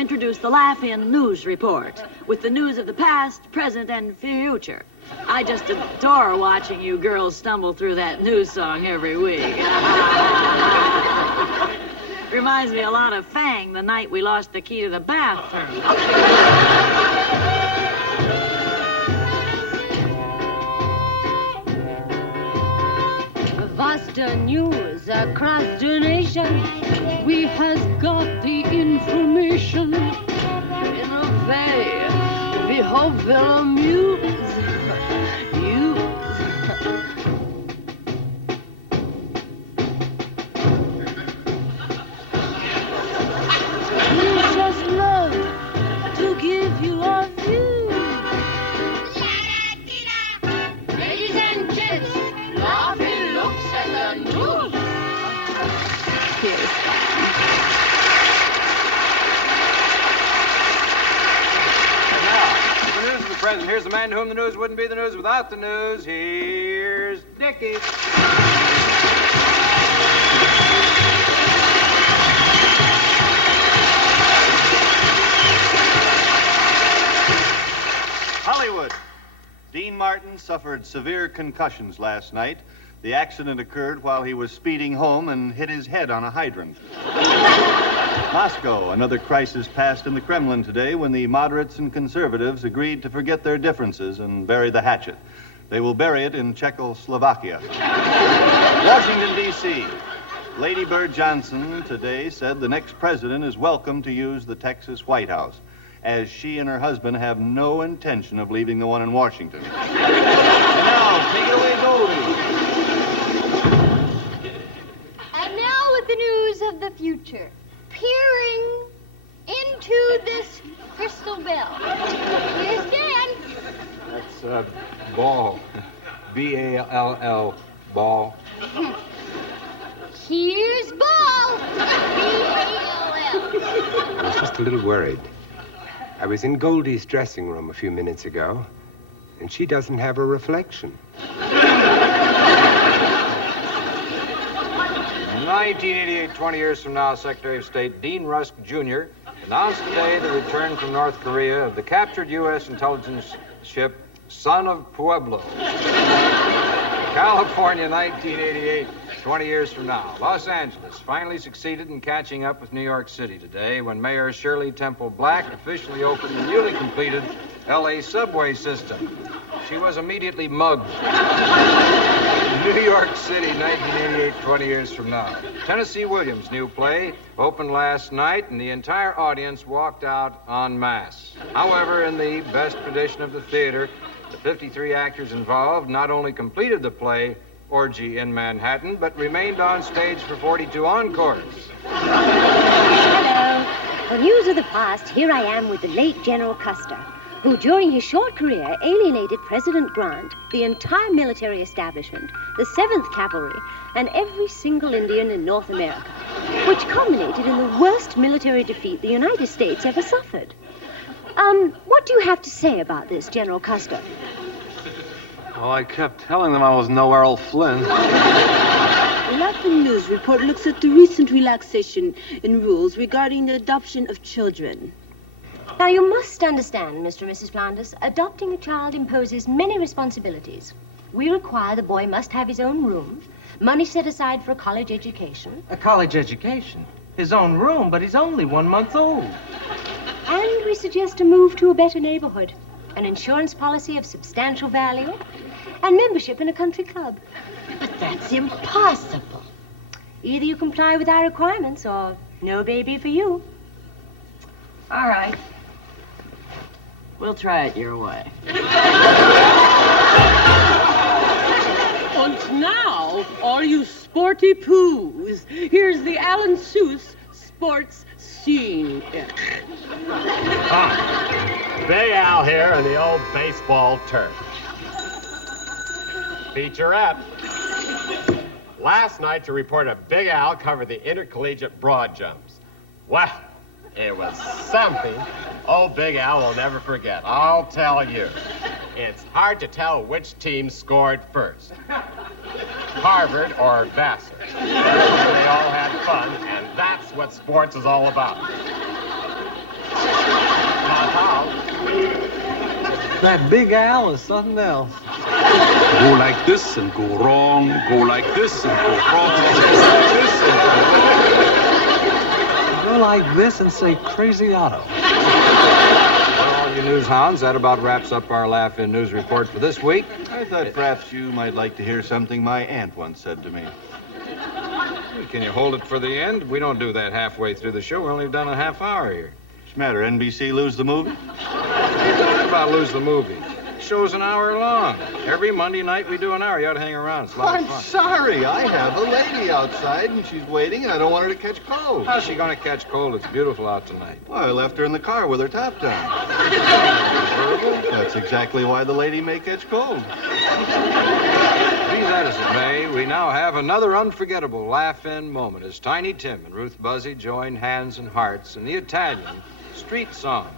introduce the Laugh-In News Report with the news of the past, present, and future. I just adore watching you girls stumble through that news song every week. Reminds me a lot of Fang the night we lost the key to the bathroom. Vaster news across the nation. We has got the information in a way. Behold, will amuse. We just love to give you our view. Ladies and gents, Laughing looks at the news. Here's And now, the news of the present. Here's the man to whom the news wouldn't be the news without the news. Here's Dickie. Hollywood. Dean Martin suffered severe concussions last night. The accident occurred while he was speeding home and hit his head on a hydrant. Moscow. Another crisis passed in the Kremlin today when the moderates and conservatives agreed to forget their differences and bury the hatchet. They will bury it in Czechoslovakia. Washington, D.C. Lady Bird Johnson today said the next president is welcome to use the Texas White House, as she and her husband have no intention of leaving the one in Washington. And now, take it away, Goldie. And now with the news of the future. Peering into this crystal bell. Here's Dan. That's ball. B-A-L-L, ball. Here's Ball. B-A-L-L. I was just a little worried. I was in Goldie's dressing room a few minutes ago, and she doesn't have a reflection. In 1988, 20 years from now, Secretary of State Dean Rusk, Jr. announced today the return from North Korea of the captured U.S. intelligence ship Son of Pueblo. California, 1988, 20 years from now. Los Angeles finally succeeded in catching up with New York City today when Mayor Shirley Temple Black officially opened the newly completed L.A. subway system. She was immediately mugged. New York City, 1988, 20 years from now. Tennessee Williams' new play opened last night, and the entire audience walked out en masse. However, in the best tradition of the theater, the 53 actors involved not only completed the play, Orgy in Manhattan, but remained on stage for 42 encores. Hello. For news of the past, here I am with the late General Custer, who during his short career alienated President Grant, the entire military establishment, the 7th Cavalry, and every single Indian in North America, which culminated in the worst military defeat the United States ever suffered. What do you have to say about this, General Custer? Well, I kept telling them I was no Errol Flynn. The Laugh-In News Report looks at the recent relaxation in rules regarding the adoption of children. Now, you must understand, Mr. and Mrs. Flanders, adopting a child imposes many responsibilities. We require the boy must have his own room, money set aside for a college education. A college education? His own room, but he's only 1 month old. And we suggest a move to a better neighborhood, an insurance policy of substantial value, and membership in a country club. But that's impossible. Either you comply with our requirements or no baby for you. All right. We'll try it your way. And now, all you sporty poos, here's the Alan Seuss sports scene. Hi. Big Al here on the old baseball turf. Featurette. Last night, to report a Big Al covered the intercollegiate broad jumps. Wow, it was something. Old Big Al will never forget, I'll tell you. It's hard to tell which team scored first. Harvard or Vassar. They all had fun, and that's what sports is all about. That Big Al is something else. Go like this and go wrong. Go like this and go wrong. Go like this and say Crazy Otto. Well, all you news hounds, that about wraps up our Laugh-In News Report for this week. I thought perhaps you might like to hear something my aunt once said to me. Can you hold it for the end? We don't do that halfway through the show. We're only done a half hour here. What's the matter, NBC lose the movie? What about lose the movie? The show's an hour long. Every Monday night we do an hour. You ought to hang around. It's a lot of fun. I'm sorry. I have a lady outside, and she's waiting, and I don't want her to catch cold. How's she going to catch cold? It's beautiful out tonight. Well, I left her in the car with her top down. That's exactly why the lady may catch cold. Be that as it may, we now have another unforgettable laugh-in moment as Tiny Tim and Ruth Buzzi join hands and hearts in the Italian street song.